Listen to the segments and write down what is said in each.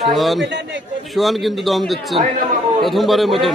সোহান সোহান কিন্তু দম দিচ্ছেন প্রথমবারের মতন।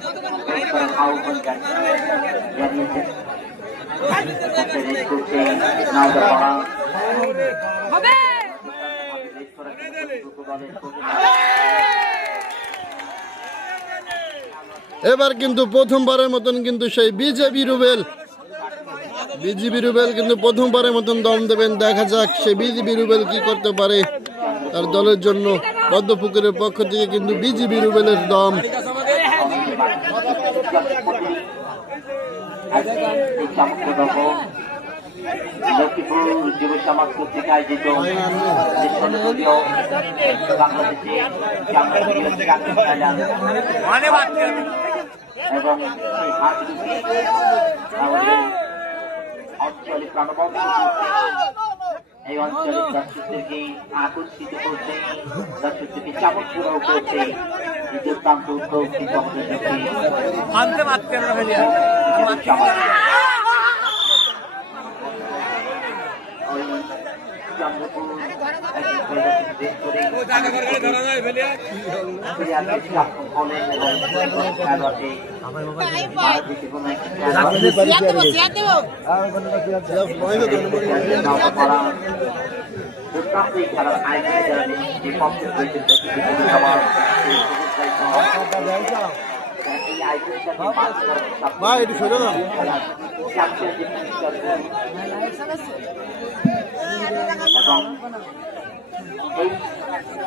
হবে। এবার কিন্তু প্রথমবারের মতন কিন্তু সেই বিজেপি রুবেল বিজেপি রুবেল কিন্তু প্রথমবারের মতন দম দেবেন। দেখা যাক সেই বিজেপি রুবেল কি করতে পারে। তার দলের জন্য পদ্মপুকুরের পক্ষ থেকে কিন্তু বিজেপি রুবেলের দম। লক্ষ্মীপুর যুব সমাজ কর্তৃক আয়োজিত বাংলাদেশে এবং সেই হাত দুটি আমাদের অঞ্চলে প্রাণবন্ত এই অঞ্চলের দর্শকদেরকে আকর্ষিত করছে দর্শকদেরকে চামকপুরাও করছে এই দুর্দান্ত উদ্যোগ এই চক্রদেরকে মানতে পারতেন না ফেলিয়া ওই চন্দ্রপুর একটি বেশ করে ধরা যায় ফেলিয়া প্লেয়ারদের চাপক বলেন এবং খেলোয়াড়ে ভারতীয় কোনো একটি খেলোয়াড় দুর্দান্ত এই খেলার আয়োজনে যারা যে পক্ষে ভাই, একটু সরে দাও।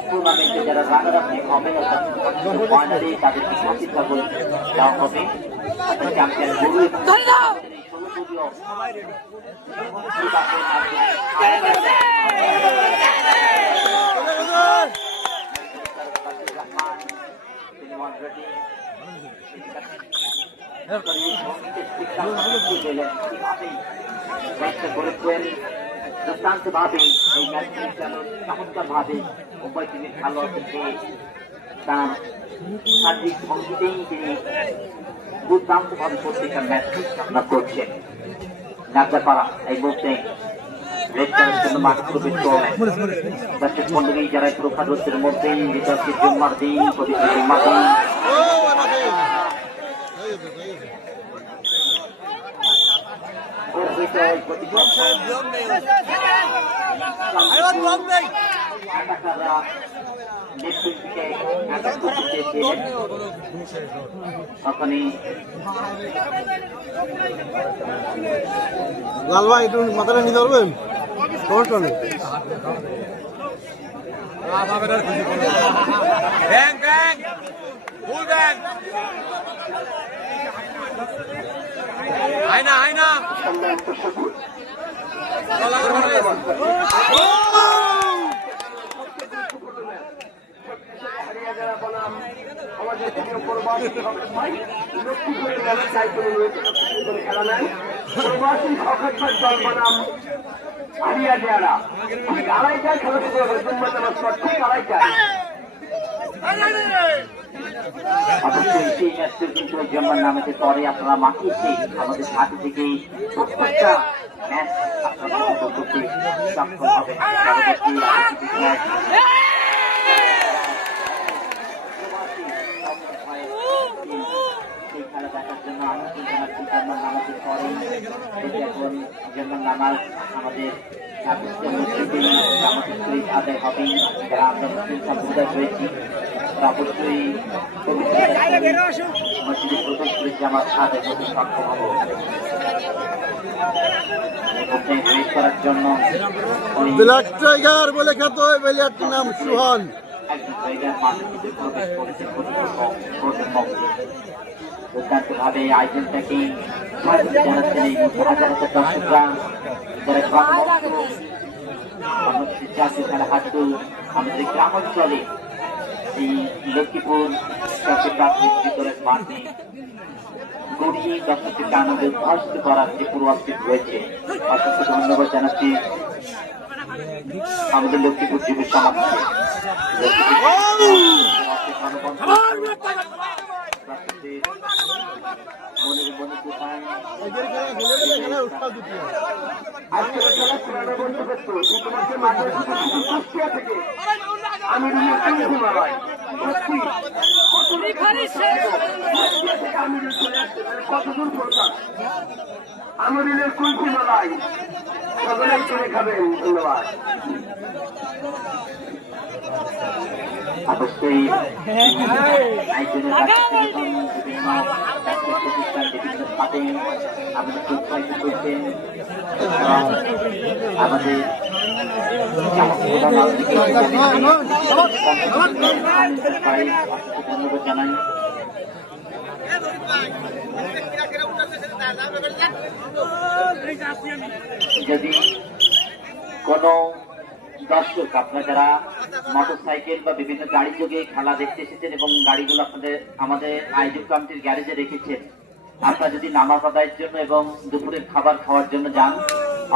টুর্নামেন্টে যারা রানার আপ হবে ধরে মাধ্যমে দুর্দান্ত এই ম্যাচ পরিচালন চমৎকার ভাবে উভয় তিনি করছেন যারা প্রখার রোদের মধ্যে বিতর্কে জুম্মার দিন দিন লাল ভাই একটু মাথাটা নিতে পারবেন সমস্যা নেই ব্যাং ব্যাং ফুল ব্যাং আয়না আয়না। আমাদের প্রবাসী খকরবাদ দল বনাম হারিয়া দেয়ারা ঠিক আড়াইটায় খেলা শুরু হবে আড়াইটায় অবশ্যই নামেতে পরে আপনারা এসে আমাদের সাথে থেকে প্রত্যেকটা ম্যাচ আপনারা খেলা দেখার জন্য আমন্ত্রণ জানাচ্ছি জন্মার নামাজের পরে এটি এখন জন্মার নামাজ। আমাদের ছাব্বিশটা মসজিদে আমাদের শহীদ আদায় হবে। যারা আমরা মুসলিম সম্প্রদায় রয়েছি তারা অবশ্যই মসজিদে প্রবেশ করে জামাত আদায় করতে সক্ষম হব। করার জন্য ব্ল্যাক টাইগার বলে খ্যাত ওই প্লেয়ারটির নাম সুহান। একজন জায়গায় মাঠের প্রবেশ করেছে প্রথম দুর্দান্তভাবে আয়োজনটাকে স্বাগত জানাচ্ছেন এই মুহূর্তে হাজার হাজার দর্শকরা। যারা গ্রামাঞ্চল আমাদের গ্রামাঞ্চলে এই লক্ষ্মীপুর চকের প্রাথমিক বিদ্যালয়ের মাঠে গড়িয়ে দর্শকদেরকে আনন্দ উদ্ভাসিত করার যে পূর্বাস্তিত রয়েছে অসংখ্য ধন্যবাদ জানাচ্ছি আমাদের লক্ষ্মীপুর সমাজকে মনের মনে কোথায় আজকের খেলা বন্ধু করতো মাঠে কুষ্টিয়া থেকে আমি কতদূর পড়তাম আমরিলের কুলফি সকলেই কিনে খাবেন ধন্যবাদ অবশ্যই আয়োজনের কাছে বিভিন্ন ব্যবসা প্রতিষ্ঠান বিভিন্ন খাতে আমাদের উৎসাহিত করছেন আমাদের ধন্যবাদ জানাই যদি কোন দর্শক আপনারা যারা মোটর সাইকেল বা বিভিন্ন গাড়ি যোগে খেলা দেখতে এসেছেন এবং গাড়িগুলো আপনাদের আমাদের আয়োজক কমিটির গ্যারেজে রেখেছেন আপনারা যদি নামাজ আদায়ের জন্য এবং দুপুরের খাবার খাওয়ার জন্য যান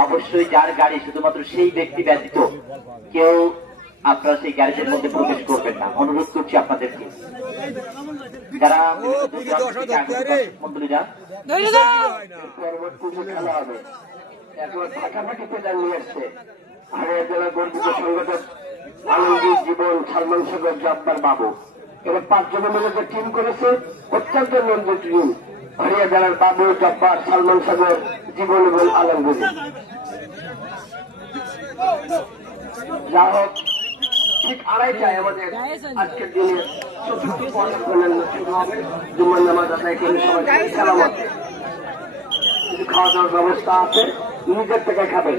অবশ্যই যার গাড়ি শুধুমাত্র সেই ব্যক্তি ব্যতীত কেউ আপনারা সেই গ্যারেজের মধ্যে প্রবেশ করবেন না। অনুরোধ করছি আপনাদেরকে। যারা পরবর্তীতে খেলা হবে এখন ফাটাফাটি পেদাল নিয়ে এসছে হারিয়া জেলা গর্বিত সংগঠক জীবন সালমান সাগর জব্বার বাবু। এবার পাঁচজন মিলে যে টিম করেছে, অত্যন্ত নন্দ টিম হারিয়া জেলার বাবু, জব্বার, সালমান সাগর, জীবন এবং আলমগীর যা হোক, ঠিক আড়াইটায় আমাদের আজকের দিনে চতুর্থ পর্যটনের শুরু হবে। জুম্মার নামাজ আদায় করে সবাই খাওয়া দাওয়ার ব্যবস্থা আছে, নিজের থেকে খাবেন।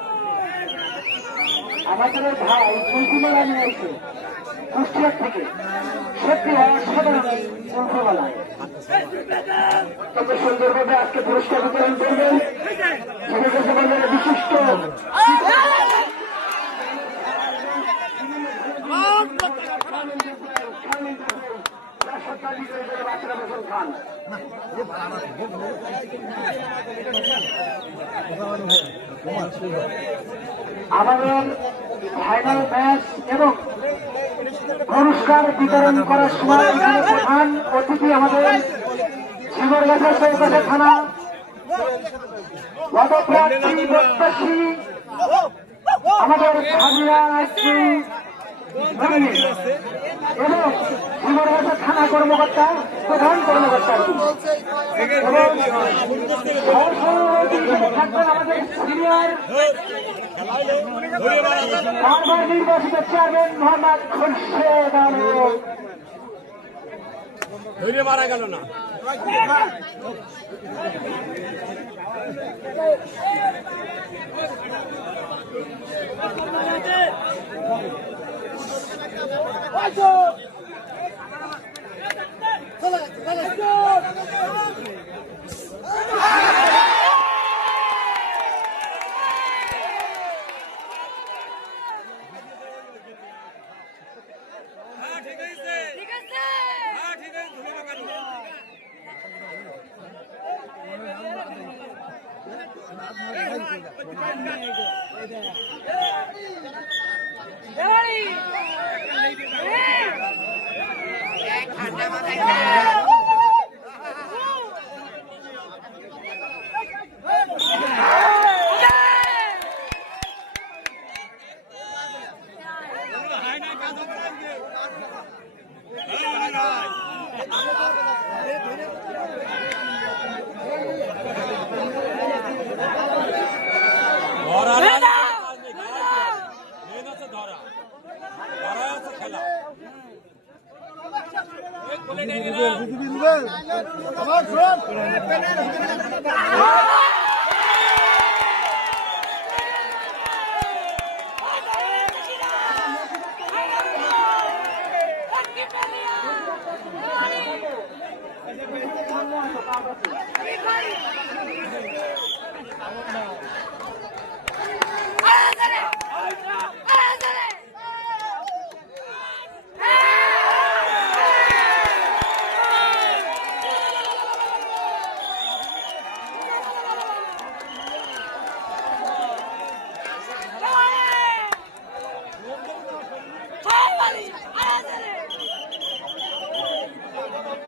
আমাদের ভাই কুলকুমালা নিয়ে এসে কুষ্টিয়ার থেকে। সত্যি অসাধারণ কুলকুমালায় সুন্দরভাবে আজকে পুরস্কার বিতরণ করবেন। বিশিষ্ট আমাদের ফাইনাল ম্যাচ এবং পুরস্কার বিতরণ করার সময় প্রধান অতিথি আমাদের শিবরগাছা চৌকাছা থানা পদপ্রার্থী প্রত্যাশী আমাদের শ্রী ভগিনী এবং শিবরগাছা থানা কর্মকর্তা, প্রধান কর্মকর্তা। থাকবেন আমাদের সিনিয়র বারবার নির্বাচিত চেয়ারম্যান মোহাম্মদ খুরশেদ ধরে মারা গেল না। হ্যাঁ